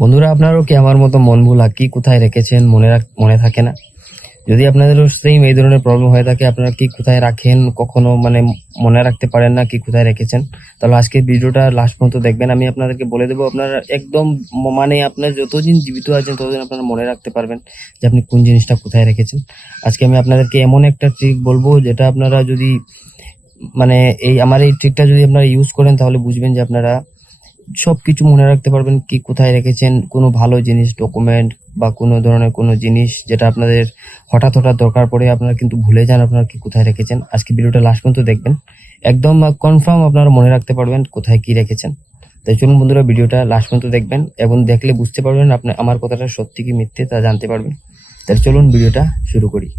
বন্ধুরা, আপনারও কি আমার মতো মন ভোলা কি কোথায় রেখেছেন মনে থাকে না? যদি আপনাদেরও সেম এই ধরনের প্রবলেম হয়ে থাকে, আপনারা কি কোথায় রাখেন কখনো মনে রাখতে পারেন না কি কোথায় রেখেছেন, তাহলে আজকে ভিডিওটা লাস্ট পর্যন্ত দেখবেন। আমি আপনাদেরকে বলে দেবো, আপনারা একদম আপনার যতদিন জীবিত আছেন ততদিন আপনারা মনে রাখতে পারবেন যে আপনি কোন জিনিসটা কোথায় রেখেছেন। আজকে আমি আপনাদেরকে এমন একটা ট্রিক বলবো, যেটা আপনারা যদি আমার এই ট্রিকটা যদি আপনারা ইউজ করেন, তাহলে বুঝবেন যে আপনারা সবকিছু মনে রাখতে পারবেন কি কোথায় রেখেছেন। কোনো ভালো জিনিস, ডকুমেন্ট বা কোনো ধরনের কোনো জিনিস যেটা আপনাদের হঠাৎ দরকার পড়ে, আপনারা কিন্তু ভুলে যান আপনারা কি কোথায় রেখেছেন। আজকে ভিডিওটা লাস্ট পর্যন্ত দেখবেন, একদম কনফার্ম আপনারা মনে রাখতে পারবেন কোথায় কি রেখেছেন। তাই চলুন বন্ধুরা, ভিডিওটা লাস্ট পর্যন্ত দেখবেন এবং দেখলে বুঝতে পারবেন আমার কথাটা সত্যি কি মিথ্যে তা জানতে পারবেন। তাই চলুন ভিডিওটা শুরু করি।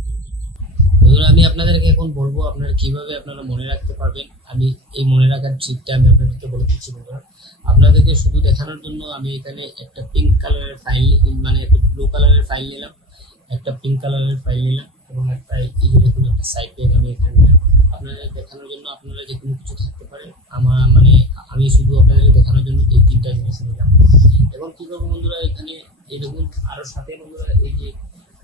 বন্ধুরা, আমি আপনাদেরকে এখন বলবো আপনারা কিভাবে আপনারা মনে রাখতে পারবেন। আমি এই মনে রাখার ট্রিকটা আমি আপনাদেরকে বলে দিচ্ছি। বন্ধুরা, আপনাদেরকে শুধু দেখানোর জন্য আমি এখানে একটা পিঙ্ক কালারের ফাইল, একটা ব্লু কালারের ফাইল নিলাম, একটা পিঙ্ক কালারের ফাইল নিলাম এবং একটা এই যে দেখুন একটা সাইড ব্যাগ আমি এখানে নিলাম। আপনাদের দেখানোর জন্য আপনারা যে কোনো কিছু থাকতে পারে, আমি শুধু আপনাদেরকে দেখানোর জন্য এই তিনটা জিনিস নিলাম। এখন কি করবো বন্ধুরা, এখানে এই দেখুন আরো সাথে বন্ধুরা এই যে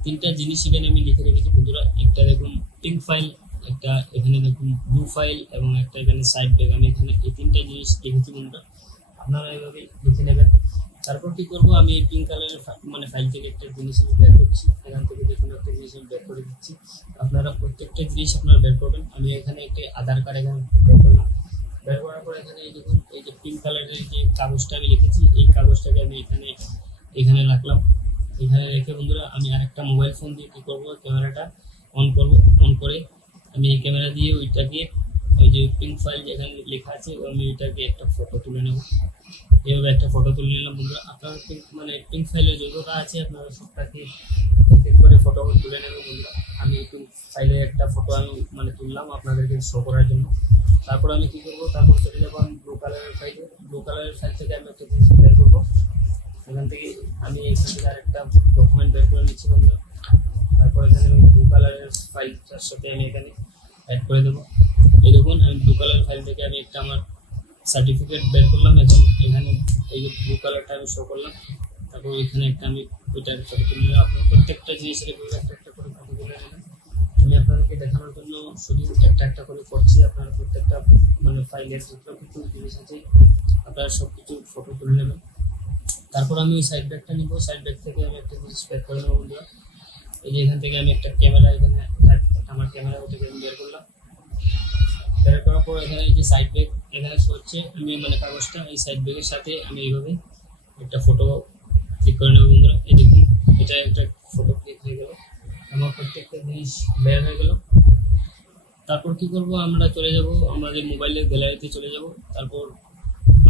তিনটা জিনিস এখানে আমি লিখে রেখেছি বন্ধুরা। একটা দেখুন পিঙ্ক ফাইল, একটা এখানে দেখুন ব্লু ফাইল এবং একটা এখানে সাইড ব্যাগ। আমি এখানে এই তিনটা জিনিস লিখেছি বন্ধুরা, আপনারা এইভাবে লিখে নেবেন। তারপর কি করবো, আমি এই পিঙ্ক কালারের ফাইল থেকে একটা জিনিস আমি বের করছি। এখান থেকে দেখুন একটা জিনিস আমি বের করে দিচ্ছি। আপনারা প্রত্যেকটা জিনিস আপনারা বের করবেন। আমি এখানে একটা আধার কার্ড এখানে বের করলাম। বের করার পর এখানে দেখুন এই যে পিঙ্ক কালারের যে কাগজটা আমি লিখেছি, এই কাগজটাকে আমি এখানে রাখলাম। এখানে রেখে বন্ধুরা আমি আরেকটা মোবাইল ফোন দিয়ে কী করবো, ক্যামেরাটা অন করব। অন করে আমি এই ক্যামেরা দিয়ে ওইটাকে, ওই যে পিঙ্ক ফাইল যেখানে লেখা আছে, আমি ওইটাকে একটা ফটো তুলে নেব। এইভাবে একটা ফটো তুলে নিলাম বন্ধুরা। আপনারা পিঙ্ক ফাইলের যতটা আছে আপনারা সবটাকে এক করে ফটো তুলে নেবেন বন্ধুরা। আমি পিঙ্ক ফাইলের একটা ফটো আমি তুললাম আপনাদেরকে শো করার জন্য। তারপর আমি কী করবো, তারপর চলে যাবো আমি ব্লু কালারের ফাইল থেকে আমি একটা জিনিস বের করবো। এখান থেকে আমি এখান থেকে আরেকটা ডকুমেন্ট বের করে নিচ্ছি বন্ধুরা। তারপর এখানে আমি ব্লু কালারের ফাইলটার সাথে আমি এখানে অ্যাড করে দেবো। এই দেখুন আমি ব্লু কালার ফাইল থেকে আমি একটা আমার সার্টিফিকেট বের করলাম। এখন এখানে এই যে ব্লু কালারটা আমি শো করলাম। তারপর এখানে একটা আমি ওইটার ফটো তুলে নিলাম। আপনার প্রত্যেকটা জিনিসের একটা করে ফটো তুলে নেবেন। আমি আপনাদেরকে দেখানোর জন্য শুধু একটা করে করছি। আপনারা প্রত্যেকটা ফাইলের যত কিছু জিনিস আছে আপনারা সব কিছু ফটো তুলে নেবেন। তারপর আমি ওই সাইড ব্যাগটা নিব। সাইড ব্যাগ থেকে আমি একটা জিনিস বের করে নেবো বন্ধুরা। এই যে এখান থেকে আমি একটা ক্যামেরা, এখানে আমার ক্যামেরা ওটাকে আমি বের করলাম। বের করার পর এখানে এই যে সাইড ব্যাগ এখানে হচ্ছে, আমি কাগজটা এই সাইড ব্যাগের সাথে আমি এইভাবে একটা ফটো ক্লিক করে নেবো বন্ধুরা। এই দেখুন এটা একটা ফটো ক্লিক হয়ে গেল, আমার প্রত্যেকটা জিনিস বের হয়ে গেল। তারপর কি করব, আমরা চলে যাব আমাদের মোবাইলের গ্যালারিতে চলে যাব। তারপর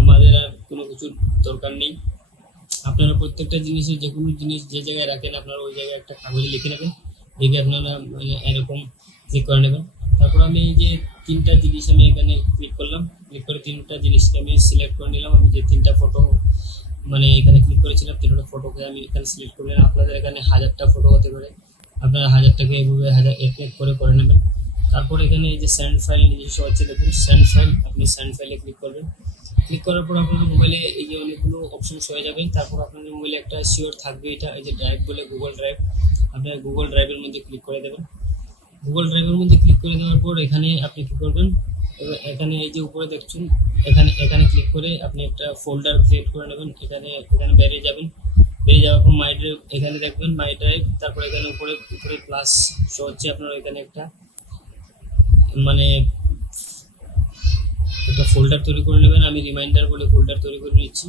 আমাদের আর কোনো কিছুর দরকার নেই। আপনারা প্রত্যেকটা জিনিসের যে কোনো জিনিস যে জায়গায় রাখেন আপনারা ওই জায়গায় একটা কাগজে লিখে নেবেন। লিখে আপনারা এরকম ক্লিক করে নেবেন। তারপর আমি এই যে তিনটা জিনিস আমি এখানে ক্লিক করলাম। ক্লিক করে তিনটা জিনিসকে আমি সিলেক্ট করে নিলাম। আমি যে তিনটা ফটো এখানে ক্লিক করেছিলাম, তিনটা ফটোকে আমি এখানে সিলেক্ট করে নিলাম। আপনাদের এখানে 1000টা ফটো হতে পারে, আপনারা 1000টাকে এইভাবে এক করে নেবেন। তারপর এখানে এই যে সেন্ড ফাইল নিজস্ব আছে, দেখুন সেন্ড ফাইল, আপনি সেন্ড ফাইলে ক্লিক করবেন। ক্লিক করার পর আপনাদের মোবাইলে এই যে অনেকগুলো অপশনস হয়ে যাবে। তারপর আপনাদের মোবাইলে একটা শিওর থাকবে, এটা এই যে ড্রাইভ বলে, গুগল ড্রাইভ। আপনারা গুগল ড্রাইভের মধ্যে ক্লিক করে দেবেন। গুগল ড্রাইভের মধ্যে ক্লিক করে দেওয়ার পর এখানে আপনি কী করবেন, এখানে এই যে উপরে দেখছেন এখানে ক্লিক করে আপনি একটা ফোল্ডার ক্রিয়েট করে নেবেন। এখানে বেরিয়ে যাবেন। বেরিয়ে যাওয়ার পর মাই ড্রাইভ এখানে দেখবেন, মাই ড্রাইভ। তারপর এখানে উপরে প্লাস শো হচ্ছে, আপনারা এখানে একটা ফোল্ডার তৈরি করে নেবেন। আমি রিমাইন্ডার বলে ফোল্ডার তৈরি করে নিচ্ছি।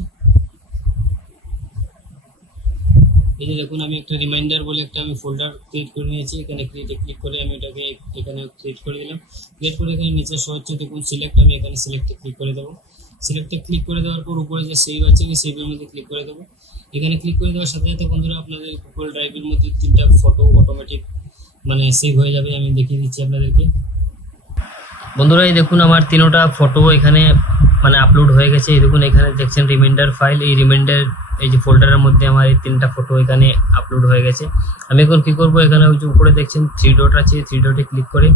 এই যে দেখুন আমি একটা রিমাইন্ডার বলে একটা আমি ফোল্ডার ক্রিয়েট করে নিয়েছি। এখানে ক্রিয়েটে ক্লিক করে আমি ওটাকে এখানে ক্রিয়েট করে দিলাম। ক্রিয়েট করে এখানে নিচে শো হচ্ছে দেখুন সিলেক্ট, আমি এখানে সিলেক্টে ক্লিক করে দেবো। সিলেক্টে ক্লিক করে দেওয়ার পর উপরে যে সেভ আছে ওই সেভের মধ্যে ক্লিক করে দেবো। এখানে ক্লিক করে দেওয়ার সাথে সাথে বন্ধুরা আপনাদের গুগল ড্রাইভের মধ্যে তিনটা ফটো অটোমেটিক সেভ হয়ে যাবে। আমি দেখিয়ে দিচ্ছি আপনাদেরকে। বন্ধুরা, এই দেখুন আমার তিনটা ফটো এখানে আপলোড হয়ে গেছে। এই দেখুন এখানে দেখছেন রিমাইন্ডার ফাইল। এই রিমাইন্ডার এই যে ফোল্ডারের মধ্যে আমার এই 3টা ফটো এখানে আপলোড হয়ে গেছে। আমি এখন কি করব, এখানে ওই যে উপরে দেখছেন 3 ডট আছে, 3 ডটে ক্লিক করে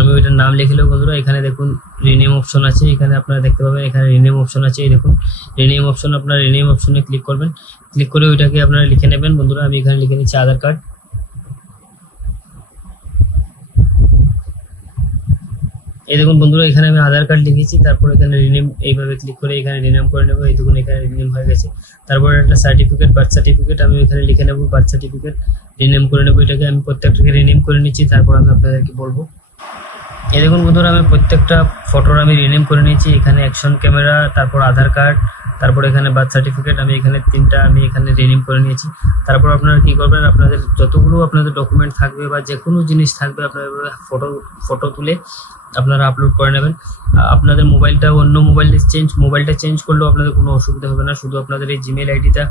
আমি ওইটার নাম লিখলেও বন্ধুরা এখানে দেখুন রিনেম অপশন আছে, এখানে আপনারা দেখতে পাবেন এখানে রিনেম অপশন আছে। এই দেখুন রিনেম অপশন, আপনারা রিনেম অপশনে ক্লিক করবেন, ক্লিক করে ওইটাকে আপনারা লিখে নেবেন। বন্ধুরা আমি এখানে লিখে নিচ্ছি আধার কার্ড। এই দেখুন বন্ধুরা এখানে আমি আধার কার্ড লিখেছি, তারপর এখানে রিনেম এইভাবে ক্লিক করে এখানে রিনেম করে নেবো। এই দেখুন এখানে রিনেম হয়ে গেছে। তারপর একটা সার্টিফিকেট, বার্থ সার্টিফিকেট আমি এখানে লিখে নেবো, বার্থ সার্টিফিকেট রিনেম করে নেবো। এটাকে আমি প্রত্যেকটাকে রিনেম করে নিচ্ছি, তারপর আমি আপনাদেরকে বলবো। এই দেখুন বন্ধুরা আমি প্রত্যেকটা ফটোর আমি রিনেম করে নিয়েছি। এখানে অ্যাকশন ক্যামেরা, তারপর আধার কার্ড, তারপর এখানে বার্থ সার্টিফিকেট, আমি এখানে 3টা আমি এখানে রিনেম করে নিয়েছি। তারপর আপনারা কি করবেন, আপনাদের যতগুলো আপনাদের ডকুমেন্ট থাকবে বা যে কোনো জিনিস থাকবে আপনারা ফটো তুলে আপনারা আপলোড করে নেবেন। আপনাদের মোবাইলটা অন্য মোবাইলটা চেঞ্জ করলেও আপনাদের কোনো অসুবিধা হবে না, শুধু আপনাদের এই জিমেল আইডিটা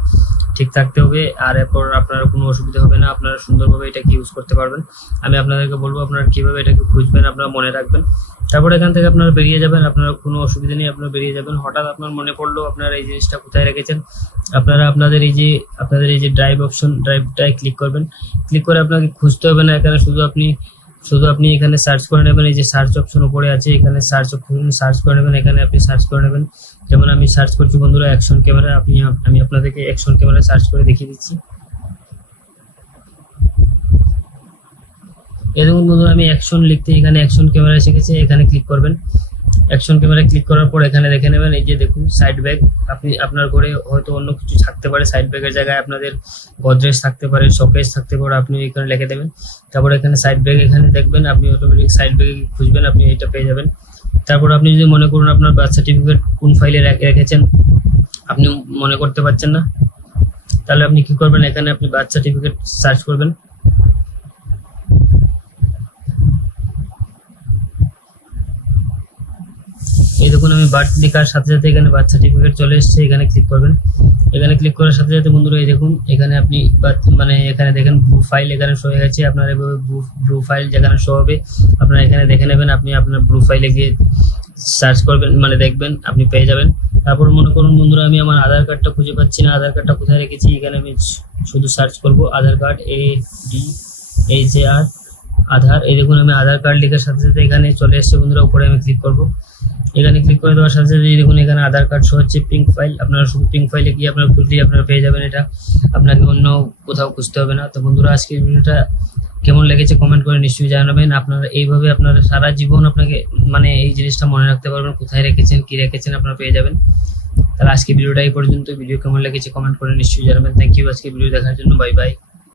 ঠিক থাকতে হবে, আর এরপর আপনার কোনো অসুবিধা হবে না, আপনারা সুন্দরভাবে এটাকে ইউজ করতে পারবেন। আমি আপনাদেরকে বলবো আপনারা কীভাবে এটাকে খুঁজবেন, আপনারা মনে রাখবেন। তারপর এখান থেকে আপনারা বেরিয়ে যাবেন, আপনারা কোনো অসুবিধা নেই, আপনারা বেরিয়ে যাবেন। হঠাৎ আপনার মনে পড়লো আপনারা এই জিনিসটা কোথায় রেখেছেন, আপনারা আপনাদের এই যে ড্রাইভ অপশন, ড্রাইভটায় ক্লিক করবেন। ক্লিক করে আপনাকে খুঁজতে হবে না, এখানে শুধু আপনি এখানে সার্চ করে নেবেন। এই যে সার্চ অপশন উপরে আছে, এখানে সার্চ অপশন সার্চ করে নেবেন, এখানে আপনি সার্চ করে নেবেন। যেমন আমি সার্চ করছি বন্ধুরা অ্যাকশন ক্যামেরা, আমি আপনাদেরকে অ্যাকশন ক্যামেরা সার্চ করে দেখিয়ে দিচ্ছি। এই দেখুন বন্ধুরা আমি অ্যাকশন লিখতে এখানে অ্যাকশন ক্যামেরা এসে গেছে, এখানে ক্লিক করবেন। অ্যাকশন ক্যামেরা ক্লিক করার পর এখানে দেখে নেবেন এই যে দেখুন সাইড ব্যাগ। আপনার ঘরে হয়তো অন্য কিছু থাকতে পারে, সাইড ব্যাগের জায়গায় আপনাদের গদরেজ থাকতে পারে, শোকেস থাকতে পারে, আপনি এখানে লিখে দেবেন। তারপর এখানে সাইড ব্যাগ এখানে দেখবেন, আপনি অটোমেটিক সাইড ব্যাগে খুঁজবেন, আপনি এটা পেয়ে যাবেন। তারপর আপনি যদি মনে করুন আপনার বার্থ সার্টিফিকেট কোন ফাইলে রেখেছেন আপনি মনে করতে পারছেন না, তাহলে আপনি কি করবেন, এখানে আপনি বার্থ সার্টিফিকেট সার্চ করবেন। এই দেখুন আমি বার্থ লেখার সাথে সাথে এখানে বার্থ সার্টিফিকেট চলে এসেছে, এখানে ক্লিক করবেন। এখানে ক্লিক করার সাথে সাথে বন্ধুরা এই দেখুন এখানে আপনি এখানে দেখেন ব্লু ফাইল এখানে শো হয়ে গেছে। আপনার ব্লু ফাইল যেখানে শো হবে আপনারা এখানে দেখে নেবেন, আপনি আপনার ব্লু ফাইলে গিয়ে সার্চ করবেন, দেখবেন আপনি পেয়ে যাবেন। তারপর মনে করুন বন্ধুরা আমি আমার আধার কার্ডটা খুঁজে পাচ্ছি না, আধার কার্ডটা কোথায় রেখেছি, এখানে আমি শুধু সার্চ করব আধার কার্ড, ADHAR আধার। এই দেখুন আমি আধার কার্ড লেখার সাথে সাথে এখানে চলে এসেছে বন্ধুরা, উপরে আমি ক্লিক করব। এখানে ক্লিক করে দেওয়ার সাথে সাথে দেখুন এখানে আধার কার্ড শো হচ্ছে পিঙ্ক ফাইল। আপনারা শুধু পিঙ্ক ফাইলে গিয়ে আপনারা খুঁজলেই আপনারা পেয়ে যাবেন, এটা আপনাকে অন্য কোথাও খুঁজতে হবে না। তো বন্ধুরা আজকের ভিডিওটা কেমন লেগেছে কমেন্ট করে নিশ্চয়ই জানাবেন। আপনারা এইভাবে আপনারা সারা জীবন আপনাকে এই জিনিসটা মনে রাখতে পারবেন, কোথায় রেখেছেন কি রেখেছেন আপনারা পেয়ে যাবেন। তাহলে আজকে ভিডিওটা এই পর্যন্ত। ভিডিও কেমন লেগেছে কমেন্ট করে নিশ্চয়ই জানাবেন। থ্যাংক ইউ আজকে ভিডিও দেখার জন্য। Bye bye.